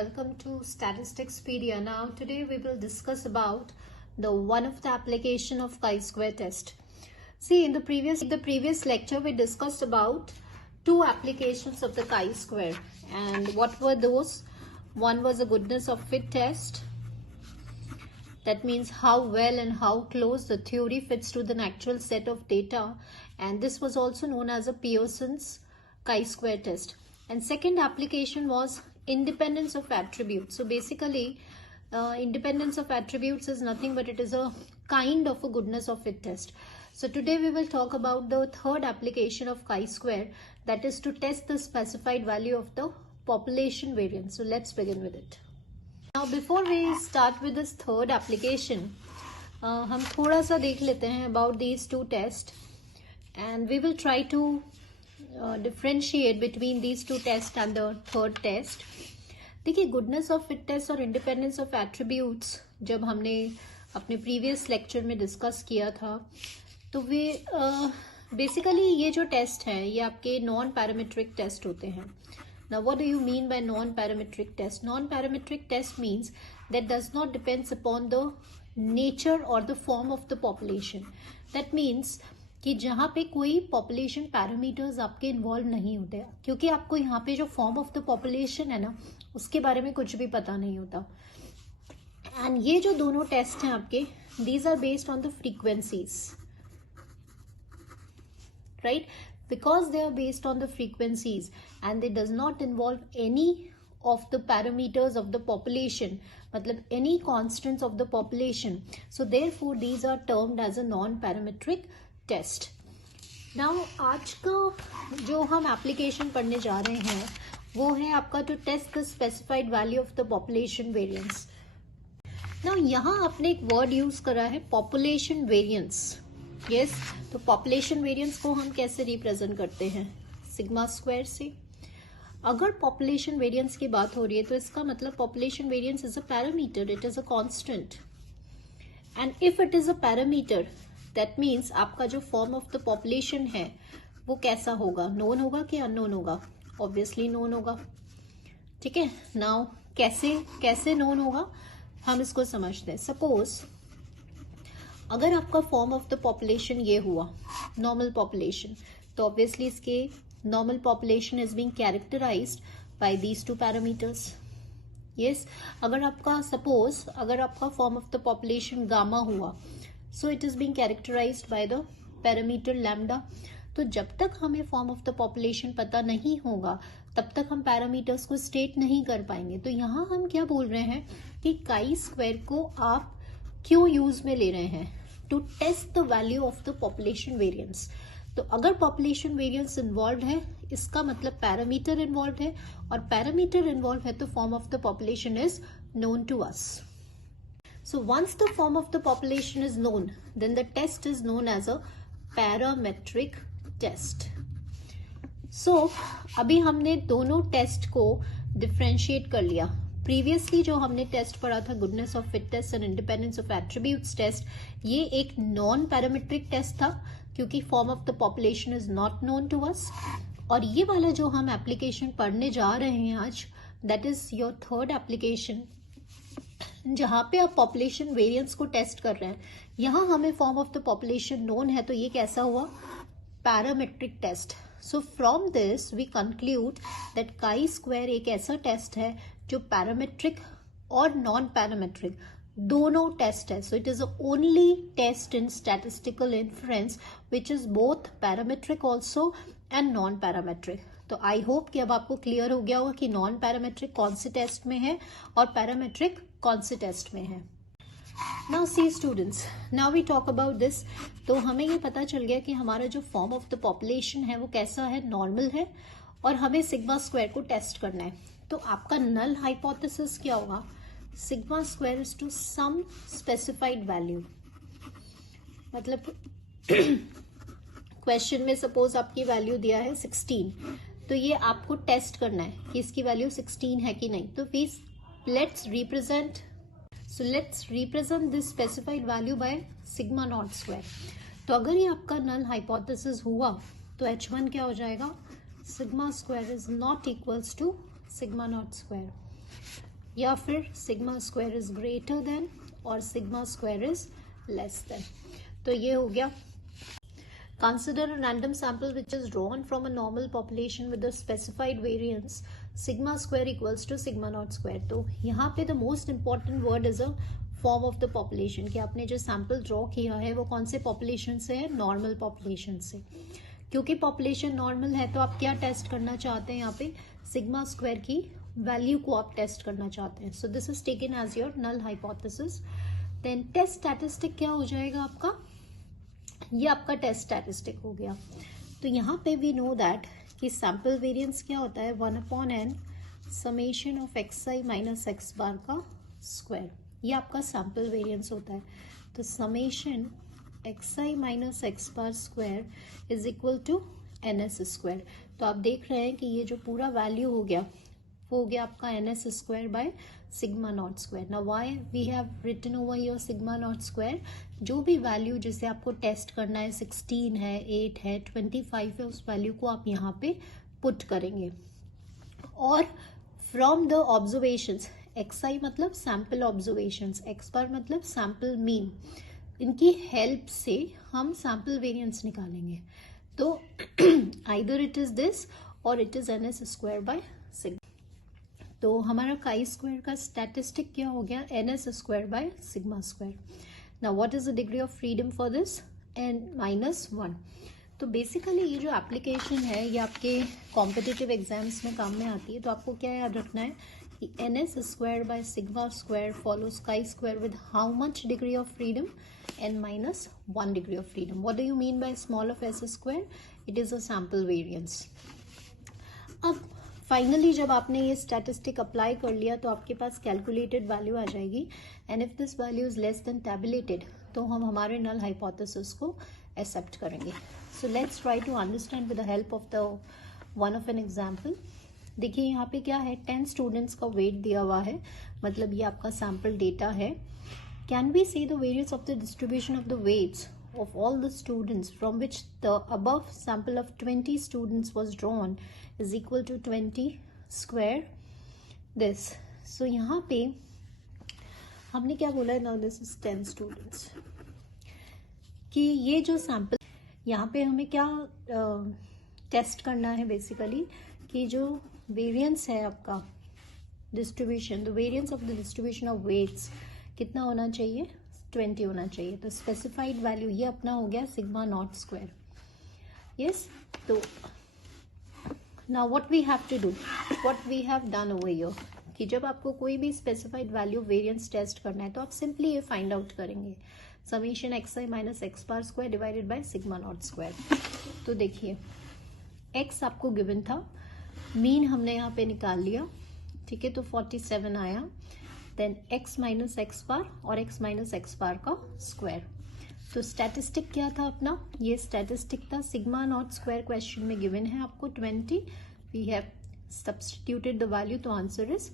welcome to Statisticspedia. Now today we will discuss about the one of the application of chi-square test. See, in the previous lecture we discussed about two applications of the chi-square, and what were those? One was a goodness of fit test. That means how well and how close the theory fits to the actual set of data, and this was also known as a Pearson's chi-square test. And second application was independence of attributes. So basically independence of attributes is nothing but it is a kind of a goodness of fit test. So today we will talk about the third application of chi-square, that is to test the specified value of the population variance. So let's begin with it. Now before we start with this third application, हम थोड़ा सा देख लेते हैं about these two tests, and we will try to differentiate between these two tests and the third test. देखिए, goodness of fit test और independence of attributes जब हमने अपने प्रीवियस लेक्चर में डिस्कस किया था, तो वे बेसिकली ये जो टेस्ट हैं ये आपके नॉन पैरामीट्रिक टेस्ट होते हैं. Now what do you mean by non-parametric test? Non-parametric test means that does not depends upon the nature or the form of the population. That means कि जहाँ पे कोई पॉपुलेशन पैरामीटर्स आपके involve नहीं होते, क्योंकि आपको यहाँ पे जो फॉर्म ऑफ द पॉपुलेशन है ना, उसके बारे में कुछ भी पता नहीं होता. एंड ये जो दोनों टेस्ट हैं आपके, these are based on the frequencies, right? Because they are based on the frequencies and they does not involve any of the parameters of the population, मतलब any constants of the population, so therefore these are termed as a non-parametric test. Now आज का जो हम application पढ़ने जा रहे हैं वो है आपका to test the specified value of the population variance. Now यहाँ आपने एक word use करा है population variance. यस, तो पॉपुलेशन वेरिएंस को हम कैसे रिप्रेजेंट करते हैं? सिग्मा स्क्वायर से. अगर पॉपुलेशन वेरिएंस की बात हो रही है तो इसका मतलब population variance is a parameter, it is a constant. And if it is a parameter, that means आपका जो फॉर्म ऑफ द पॉपुलेशन है वो कैसा होगा? नोन होगा कि अननोन होगा? ऑब्वियसली नोन होगा. ठीक है. नाउ कैसे नोन होगा हम इसको समझते हैं. सपोज अगर आपका फॉर्म ऑफ द पॉपुलेशन ये हुआ नॉर्मल पॉपुलेशन, तो ऑब्वियसली इसके normal population is being characterised by these two parameters. Yes, अगर आपका form of the population gamma हुआ, so it is being characterised by the parameter lambda. तो जब तक हमें फॉर्म ऑफ द पॉपुलेशन पता नहीं होगा तब तक हम पैरामीटर्स को स्टेट नहीं कर पाएंगे. तो यहाँ हम क्या बोल रहे हैं कि काई स्क्वायर को आप क्यों यूज में ले रहे हैं? To test the value of the population variance. तो अगर पॉपुलेशन वेरिएंस इन्वॉल्व है, इसका मतलब पैरामीटर इन्वॉल्व है, और पैरामीटर इन्वॉल्व है तो form of the population is known to us. So once the form of the population is known, then the test is known as a parametric test. So अभी हमने दोनों test को differentiate कर लिया. Previously जो हमने टेस्ट पढ़ा था, goodness of fit test and independence of attributes test, ये एक नॉन पैरामेट्रिक टेस्ट था क्योंकि form of the population is not known to us. और ये वाला जो हम एप्लीकेशन पढ़ने जा रहे हैं आज, that is your third application, जहां पे आप पॉपुलेशन वेरिएंस को टेस्ट कर रहे हैं. यहां हमें form of the population known है, तो ये कैसा हुआ? Parametric test. So from this we conclude that chi square एक ऐसा टेस्ट है जो पैरामेट्रिक और नॉन पैरामेट्रिक दोनों टेस्ट है. So it is only test in statistical inference which is both parametric also and non parametric. तो I hope कि अब आपको क्लियर हो गया होगा कि नॉन पैरामेट्रिक कौन से टेस्ट में है और पैरामेट्रिक कौन से टेस्ट में है. Now see students, now we talk about this. तो हमें ये पता चल गया कि हमारा जो फॉर्म ऑफ द पॉपुलेशन है वो कैसा है? नॉर्मल है, और हमें सिग्मा स्क्वायर को टेस्ट करना है. तो आपका नल हाइपोथेसिस क्या होगा? Sigma square is to some specified value. मतलब क्वेश्चन में सपोज आपकी वैल्यू दिया है 16, तो ये आपको टेस्ट करना है कि इसकी वैल्यू 16 है कि नहीं. तो let's represent this specified value by sigma not square. तो अगर ये आपका नल हाइपोथेसिस हुआ तो H1 क्या हो जाएगा? Sigma square is not equals to sigma not square. या फिर sigma square is greater than और sigma square is less than. तो ये हो गया। Consider a random sample which is drawn from a normal population with a specified variance sigma square equals to sigma naught square। तो यहाँ पे the most important word is a form of the population, कि आपने जो sample draw किया है वो कौन से population से है, normal population से। क्योंकि population normal है तो आप क्या test करना चाहते हैं, यहाँ पे sigma square की value को आप test करना चाहते हैं। So this is taken as your null hypothesis। Then test statistic क्या हो जाएगा आपका, ये आपका टेस्ट स्टैटिस्टिक हो गया। तो यहाँ पे वी नो दैट कि सैम्पल वेरिएंस क्या होता है, 1/n summation of xi minus x bar का स्क्वायर, ये आपका सैम्पल वेरिएंस होता है। तो summation xi minus x bar square is equal to ns square. तो आप देख रहे हैं कि ये जो पूरा वैल्यू हो गया वो हो गया आपका ns square by sigma not square. Now why we have written over your sigma not square, जो भी वैल्यू जिसे आपको टेस्ट करना है, 16 है, 8 है, 25 है, उस वैल्यू को आप यहाँ पे पुट करेंगे। और फ्रॉम द ऑब्जर्वेशंस, xi मतलब सैम्पल ऑब्जर्वेशंस, x बार मतलब सैम्पल मीन, इनकी हेल्प से हम सैम्पल वेरिएंस निकालेंगे। तो आइदर इट इज दिस और it is ns square by sigma. तो हमारा काई स्क्वायर का स्टैटिस्टिक क्या हो गया, ns square by sigma square. Now what is the degree of freedom for this, n-1। तो बेसिकली ये जो एप्लीकेशन है ये आपके कॉम्पिटिटिव एग्जाम्स में काम में आती है। तो आपको क्या याद रखना है कि ns square by sigma square follows chi square with how much degree of freedom, n-1 degree of freedom. What do you mean by small of s square, it is a sample variance. अब finally जब आपने ये statistic apply कर लिया तो आपके पास calculated value आ जाएगी, and if this value is less than tabulated तो हम हमारे नल हाइपोथेसिस को एक्सेप्ट करेंगे। So let's try to understand with the help of the one of an example. देखिए यहाँ पे क्या है, 10 स्टूडेंट्स का वेट दिया हुआ है, मतलब ये आपका सैम्पल डेटा है। Can we say the variance of the distribution of the weights of all the students from which the above sample of 20 students was drawn is equal to 20 square this। so यहाँ पे हमने क्या बोला है, now this is 10 students, कि ये जो sample यहाँ पे हमें क्या टेस्ट करना है बेसिकली, कि जो वेरिएंस है आपका distribution, the variance of the distribution of weights कितना होना चाहिए, 20 होना चाहिए। तो स्पेसिफाइड वैल्यू ये अपना हो गया सिग्मा नॉट स्क्वायर। यस, तो now what we have to do, what we have done over here, कि जब आपको कोई भी स्पेसिफाइड वैल्यू वेरिएंस टेस्ट करना है तो आप सिंपली ये फाइंड आउट करेंगे, summation xi minus x bar square divided by sigma not square. तो देखिए x आपको गिवन था, मीन हमने यहाँ पे निकाल लिया, ठीक है, तो 47 आया। देन x माइनस एक्स बार और x माइनस एक्स बार का स्क्वायर। तो स्टैटिस्टिक क्या था अपना, ये स्टैटिस्टिक था सिग्मा नॉट स्क्वायर, क्वेश्चन में गिवन है आपको 20, we have substituted the value, तो answer is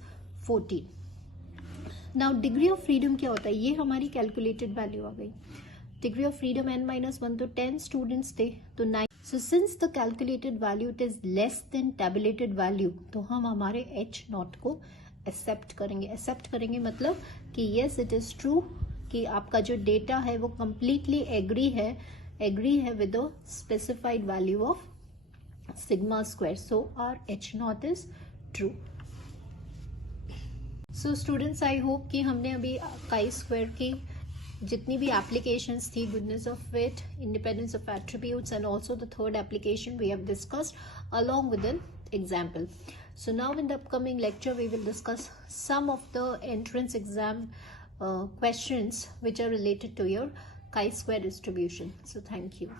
14। Now degree of freedom क्या होता है, ये हमारी कैलकुलेटेड वैल्यू आ गई। डिग्री ऑफ फ्रीडम n-1, तो 10 स्टूडेंट्स थे तो 9। So since the calculated value it is less than tabulated value, तो हम हमारे h0 को एक्सेप्ट करेंगे मतलब कि यस इट इज ट्रू कि आपका जो डेटा है वो कंप्लीटली एग्री है with the specified value of sigma square, so our h0 is true. So students, I hope कि हमने अभी काई स्क्वायर की जितनी भी एप्लीकेशंस थी, goodness of fit, independence of attributes and also the third application we have discussed along with an example. So now in the upcoming lecture we will discuss some of the entrance exam questions which are related to your chi-square distribution. So thank you.